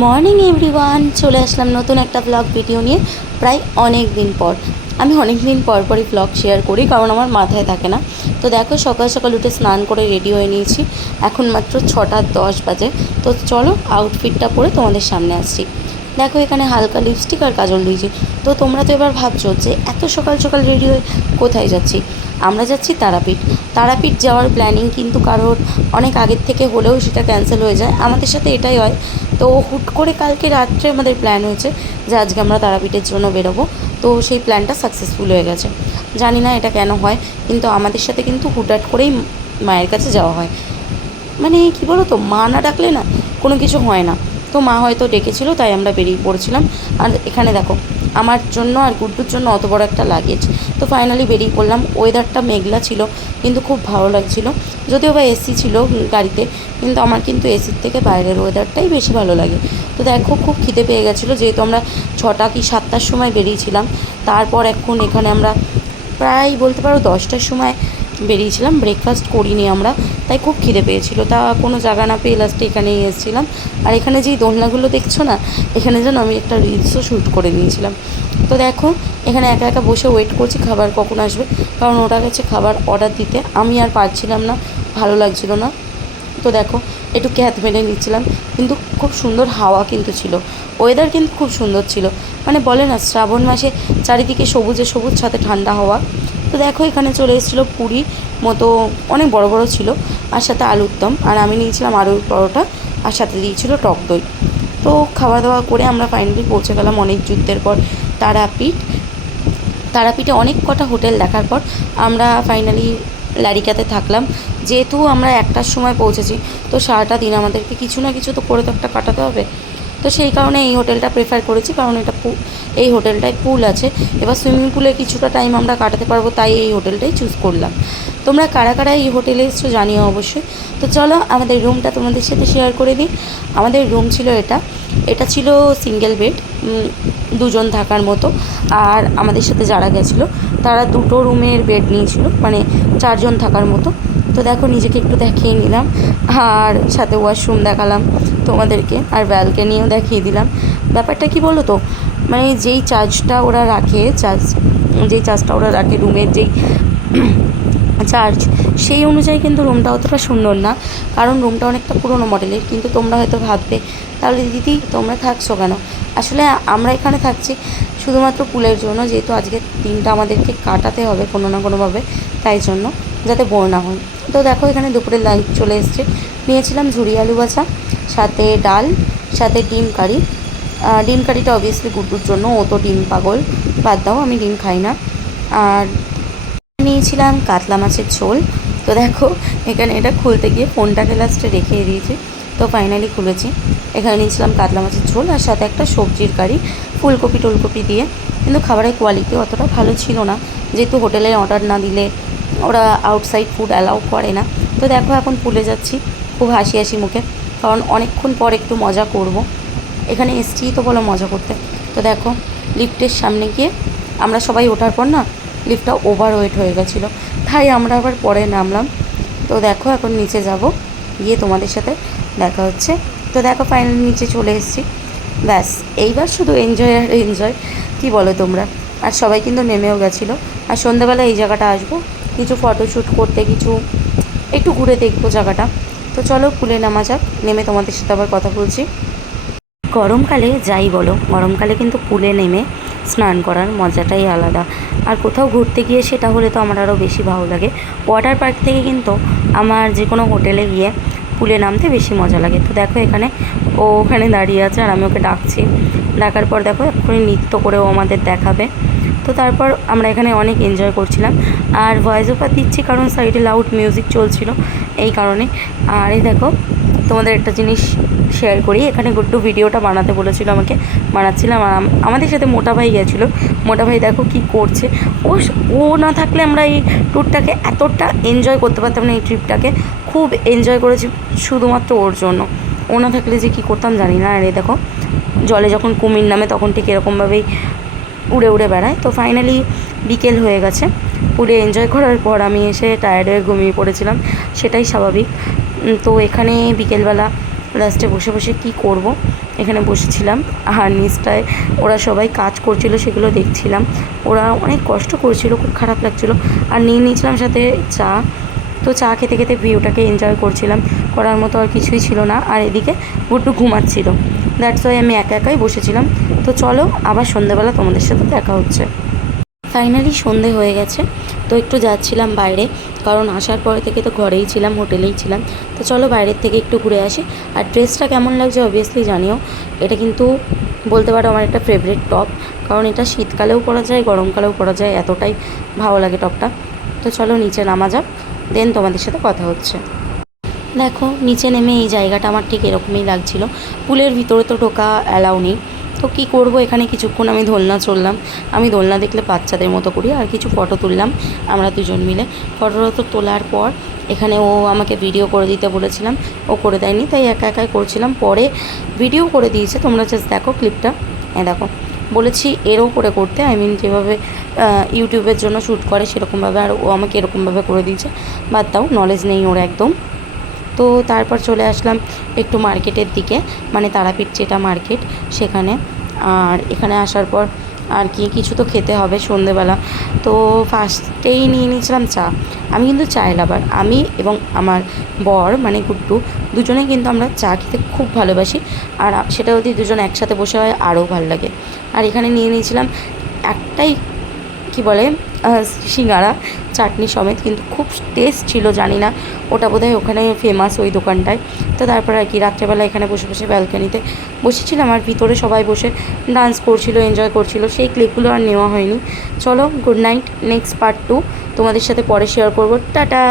Morning everyone, চলে আসলাম নতুন একটা ব্লগ ভিডিও নিয়ে। প্রায় অনেক দিন পর আমি অনেক দিন পরই ব্লগ শেয়ার করি, কারণ আমার মাথায় থাকে না। তো দেখো, সকাল সকাল উঠে স্নান করে রেডি হয়ে নিয়েছি। এখন মাত্র 6:10 বাজে। তো চলো আউটফিটটা পরে তোমাদের সামনে আসছি। দেখো, এখানে হালকা লিপস্টিক আর কাজল দিয়েছি। তো তোমরা তো এবার ভাবছো যে এত সকাল সকাল রেডি হয়ে কোথায় যাচ্ছি। আমরা যাচ্ছি তারাপীঠ। তারাপীঠ যাওয়ার প্ল্যানিং কিন্তু কারোর অনেক আগের থেকে হলেও সেটা ক্যান্সেল হয়ে যায়। আমাদের সাথে এটাই হয়। তো হুট করে কালকে রাত্রে আমাদের প্ল্যান হয়েছে যে আজকে আমরা তারাপীঠের জন্য বেরোবো। তো সেই প্ল্যানটা সাকসেসফুল হয়ে গেছে। জানি না এটা কেন হয়, কিন্তু আমাদের সাথে কিন্তু হুটহাট করেই মায়ের কাছে যাওয়া হয়। মানে কী বলো তো, মা না ডাকলে না কোনো কিছু হয় না। তো মা হয়তো ডেকেছিল, তাই আমরা বেরিয়ে পড়েছিলাম। আর এখানে দেখো, আমার জন্য আর গুড্ডুর জন্য অত বড় একটা লাগেজ। তো ফাইনালি বেরিয়ে পড়লাম। ওয়েদারটা মেঘলা ছিল, কিন্তু খুব ভালো লাগছিল। যদিও বা এসি ছিল গাড়িতে, কিন্তু আমার কিন্তু এসির থেকে বাইরের ওয়েদারটাই বেশি ভালো লাগে। তো দেখো, খুব খিদে পেয়ে গেছিলো, যেহেতু আমরা 6টা কি 7টার সময় বেরিয়েছিলাম। তারপর এখন এখানে আমরা প্রায় বলতে পারো 10টার সময় বেরিয়েছিলাম। ব্রেকফাস্ট করিনি আমরা, তাই খুব খিদে পেয়েছিলো। তা কোনো জায়গা না পেয়ে লাস্টে এখানেই এসেছিলাম। আর এখানে যেই দোলনাগুলো দেখছো না, এখানে যেন আমি একটা রিলসও শ্যুট করে নিয়েছিলাম। তো দেখো, এখানে একা একা বসে ওয়েট করছি খাবার কখন আসবে, কারণ ওটা গেছে খাবার অর্ডার দিতে। আমি আর পারছিলাম না, ভালো লাগছিল না। তো দেখো, একটু ক্যাথ মেরে নিচ্ছিলাম। কিন্তু খুব সুন্দর হাওয়া কিন্তু ছিল, ওয়েদার কিন্তু খুব সুন্দর ছিল। মানে বলে না, শ্রাবণ মাসে চারিদিকে সবুজে সবুজ, সাথে ঠান্ডা হাওয়া। তো দেখো, এখানে চলে এসেছিলো পুরি মতো, অনেক বড় বড় ছিল, আর সাথে আলুর দম। আর আমি নিয়েছিলাম আলুর পরোটা, আর সাথে দিয়েছিল টক দই। তো খাওয়া দাওয়া করে আমরা ফাইনালি পৌঁছে গেলাম অনেক যুদ্ধের পর তারাপীঠ। তারাপীঠে অনেক কটা হোটেল দেখার পর আমরা ফাইনালি লারিকাতে থাকলাম। যেহেতু আমরা 1টার সময় পৌঁছেছি, তো সারাটা দিন আমাদেরকে কিছু না কিছু তো করে তো একটা কাটাতে হবে। তো সেই কারণে এই হোটেলটা প্রেফার করেছি, কারণ এই হোটেলটায় পুল আছে। এবার সুইমিং পুলে কিছুটা টাইম আমরা কাটাতে পারবো, তাই এই হোটেলটাই চুজ করলাম। তোমরা কারা কারা এই হোটেলে এসছো জানিও অবশ্যই। তো চলো আমাদের রুমটা তোমাদের সাথে শেয়ার করে দিই। আমাদের রুম ছিল এটা ছিল সিঙ্গেল বেড, দুজন থাকার মতো। আর আমাদের সাথে যারা গেছিলো তারা দুটো রুমের বেড নিয়েছিল, মানে 4জন থাকার মতো। তো দেখো, নিজেকে একটু দেখিয়ে নিলাম, আর সাথে ওয়াশরুম দেখালাম তোমাদেরকে, আর ব্যালকনিও দেখিয়ে দিলাম। ব্যাপারটা কি বলো তো, মানে যেই চার্জটা ওরা রাখে রুমের যেই চার্জ, সেই অনুযায়ী কিন্তু রুমটা অতটা সুন্দর না, কারণ রুমটা অনেকটা পুরনো মডেলের। কিন্তু তোমরা হয়তো ভাববে, তাহলে দিদি তোমরা থাকছো কেন? আসলে আমরা এখানে থাকছি শুধুমাত্র পুলের জন্য, যেহেতু আজকের দিনটা আমাদেরকে কাটাতে হবে কোনো না কোনোভাবে, তাই জন্য, যাতে বোর না হয়। তো দেখো, এখানে দুপুরের লাঞ্চ চলে এসছে। নিয়েছিলাম ঝুরি আলু ভাজা, সাথে ডাল, সাথে ডিম কারি। ডিম কারিটা অবভিয়াসলি গুড্ডুর জন্য, ও তো ডিম পাগল। বাদ দাও, আমি ডিম খাই না। আর নিয়েছিলাম কাতলা মাছের ঝোল। তো দেখো, এখানে এটা খুলতে গিয়ে ফোনটাকে লাস্টে রেখে দিয়েছি। তো ফাইনালি খুলেছি। এখানে নিয়েছিলাম কাতলা মাছের ঝোল, আর সাথে একটা সবজির কারি, ফুলকপি টুলকপি দিয়ে। কিন্তু খাবারের কোয়ালিটি অতটা ভালো ছিল না, যেহেতু হোটেলে অর্ডার না দিলে ওরা আউটসাইড ফুড অ্যালাউ করে না। তো দেখো, এখন পুলে যাচ্ছি খুব হাসি হাসি মুখে, কারণ অনেকক্ষণ পর একটু মজা করব। এখানে এসছি তো বলো মজা করতে। তো দেখো, লিফটের সামনে গিয়ে আমরা সবাই ওঠার পর না, লিফটটা ওভারওয়েট হয়ে গেছিলো, তাই আমরা আবার পরে নামলাম। তো দেখো, এখন নিচে যাব, গিয়ে তোমাদের সাথে দেখা হচ্ছে। তো দেখো, ফাইনালি নিচে চলে এসেছি। ব্যাস, এইবার শুধু এনজয় আর এনজয়, কী বলো তোমরা? আর সবাই কিন্তু নেমেও গেছিলো। আর সন্ধ্যাবেলা এই জায়গাটা আসবো কিছু ফটোশ্যুট করতে, কিছু একটু ঘুরে দেখবো জায়গাটা। তো চলো পুলে নামা যাক, নেমে তোমাদের সাথে আবার কথা বলছি। গরমকালে যাই বলো, গরমকালে কিন্তু পুলে নেমে স্নান করার মজাটাই আলাদা। আর কোথাও ঘুরতে গিয়ে সেটা হলে তো আমার আরও বেশি ভালো লাগে। ওয়াটার পার্ক থেকে কিন্তু আমার যে কোনো হোটেলে গিয়ে পুলে নামতে বেশি মজা লাগে। তো দেখো, ওখানে দাঁড়িয়ে আছে, আর আমি ওকে ডাকছি। ডাকার পর দেখো, এক্ষুনি নৃত্য করেও আমাদের দেখাবে। তো তারপর আমরা এখানে অনেক এনজয় করছিলাম, আর ভয়েস ওভার দিচ্ছি কারণ সাইডে লাউড মিউজিক চলছিল, এই কারণে। আর এই দেখো, তোমাদের একটা জিনিস শেয়ার করি। এখানে গুড্ডু ভিডিওটা বানাতে বলেছিল আমাকে, বানাচ্ছিলাম। আর আমাদের সাথে মোটা ভাই গেছিলো। মোটা ভাই দেখো কি করছে। ও না থাকলে আমরা এই ট্যুরটাকে এতটা এনজয় করতে পারতাম না। এই ট্রিপটাকে খুব এনজয় করেছি শুধুমাত্র ওর জন্য। ও না থাকলে যে কী করতাম জানি না। আর এই দেখো, জলে যখন কুমির নামে তখন ঠিক এরকমভাবেই উড়ে উড়ে বেড়ায়। তো ফাইনালি বিকেল হয়ে গেছে। পুরে এনজয় করার পর আমি এসে টায়ার্ড হয়ে ঘুমিয়ে পড়েছিলাম, সেটাই স্বাভাবিক। তো এখানে বিকেলবেলা লাস্টে বসে বসে কী করব এখানে বসেছিলাম, আর নিচটায় ওরা সবাই কাজ করছিল সেগুলো দেখছিলাম। ওরা অনেক কষ্ট করছিল, খুব খারাপ লাগছিলো। আর নিয়ে নিয়েছিলাম সাথে চা। তো চা খেতে খেতে ভিউটাকে এনজয় করছিলাম, করার মতো আর কিছুই ছিল না। আর এদিকে গুড্ডু ঘুমাচ্ছিল, দ্যাটস ওয়াই আমি একা একাই বসেছিলাম। তো চলো আবার সন্ধ্যেবেলা তোমাদের সাথে দেখা হচ্ছে। ফাইনালি সন্ধে হয়ে গেছে, তো একটু যাচ্ছিলাম বাইরে, কারণ আসার পরে থেকে তো ঘরেই ছিলাম, হোটেলেই ছিলাম। তো চলো বাইরের থেকে একটু ঘুরে আসি। আর ড্রেসটা কেমন লাগছে অবভিয়াসলি জানিও। এটা কিন্তু বলতে পারো আমার একটা ফেভারিট টপ, কারণ এটা শীতকালেও পরা যায়, গরমকালেও পরা যায়, এতটাই ভালো লাগে টপটা। তো চলো নিচে নামা যাক, দেন তোমাদের সাথে কথা হচ্ছে। দেখো নিচে নেমে এই জায়গাটা আমার ঠিক এরকমই লাগছিল। পুলের ভিতরে তো ঢোকা অ্যালাউ নেই, তো কী করব, এখানে কিছুক্ষণ আমি দোলনা চললাম। আমি দোলনা দেখলে বাচ্চাদের মতো করি, আর কিছু ফটো তুললাম আমরা দুজন মিলে। ফটো তোলার পর এখানে ও আমাকে ভিডিও করে দিতে বলেছিলাম, ও করে দেয়নি, তাই একা একাই করছিলাম। পরে ভিডিও করে দিয়েছে, তোমরা জাস্ট দেখো ক্লিপটা। দেখো বলেছি এরও করে করতে, আই মিন যেভাবে ইউটিউবের জন্য শ্যুট করে সেরকমভাবে, আর ও আমাকে এরকমভাবে করে দিয়েছে। বাদ দাও, নলেজ নেই ওর একদম। তো তারপর চলে আসলাম একটু মার্কেটের দিকে, মানে তারাপীঠ যেটা মার্কেট সেখানে। আর এখানে আসার পর আর কি কিছু তো খেতে হবে সন্ধেবেলা। তো ফার্স্টেই নিয়ে নিয়েছিলাম চা। আমি কিন্তু চায় লাভার, আমি এবং আমার বর মানে গুড্ডু দুজনেই কিন্তু আমরা চা খেতে খুব ভালোবাসি। আর সেটা যদি দুজন একসাথে বসে হয় আরও ভালো লাগে। আর এখানে নিয়ে নিয়েছিলাম একটাই কি বলে সিঙ্গারা চাটনি সমেত, কিন্তু খুব টেস্ট ছিল। জানি না ওটা বোধহয় ওখানে ফেমাস ওই দোকানটায়। তো তারপর আর কি রাত্রেবেলা এখানে বসে বসে ব্যালকনিতে বসেছিলাম, আর ভিতরে সবাই বসে ডান্স করছিল, এনজয় করছিল। সেই ক্লিপগুলো আর নেওয়া হয়নি। চলো গুড নাইট, নেক্সট পার্ট 2 তোমাদের সাথে পরে শেয়ার করবো। টাটা।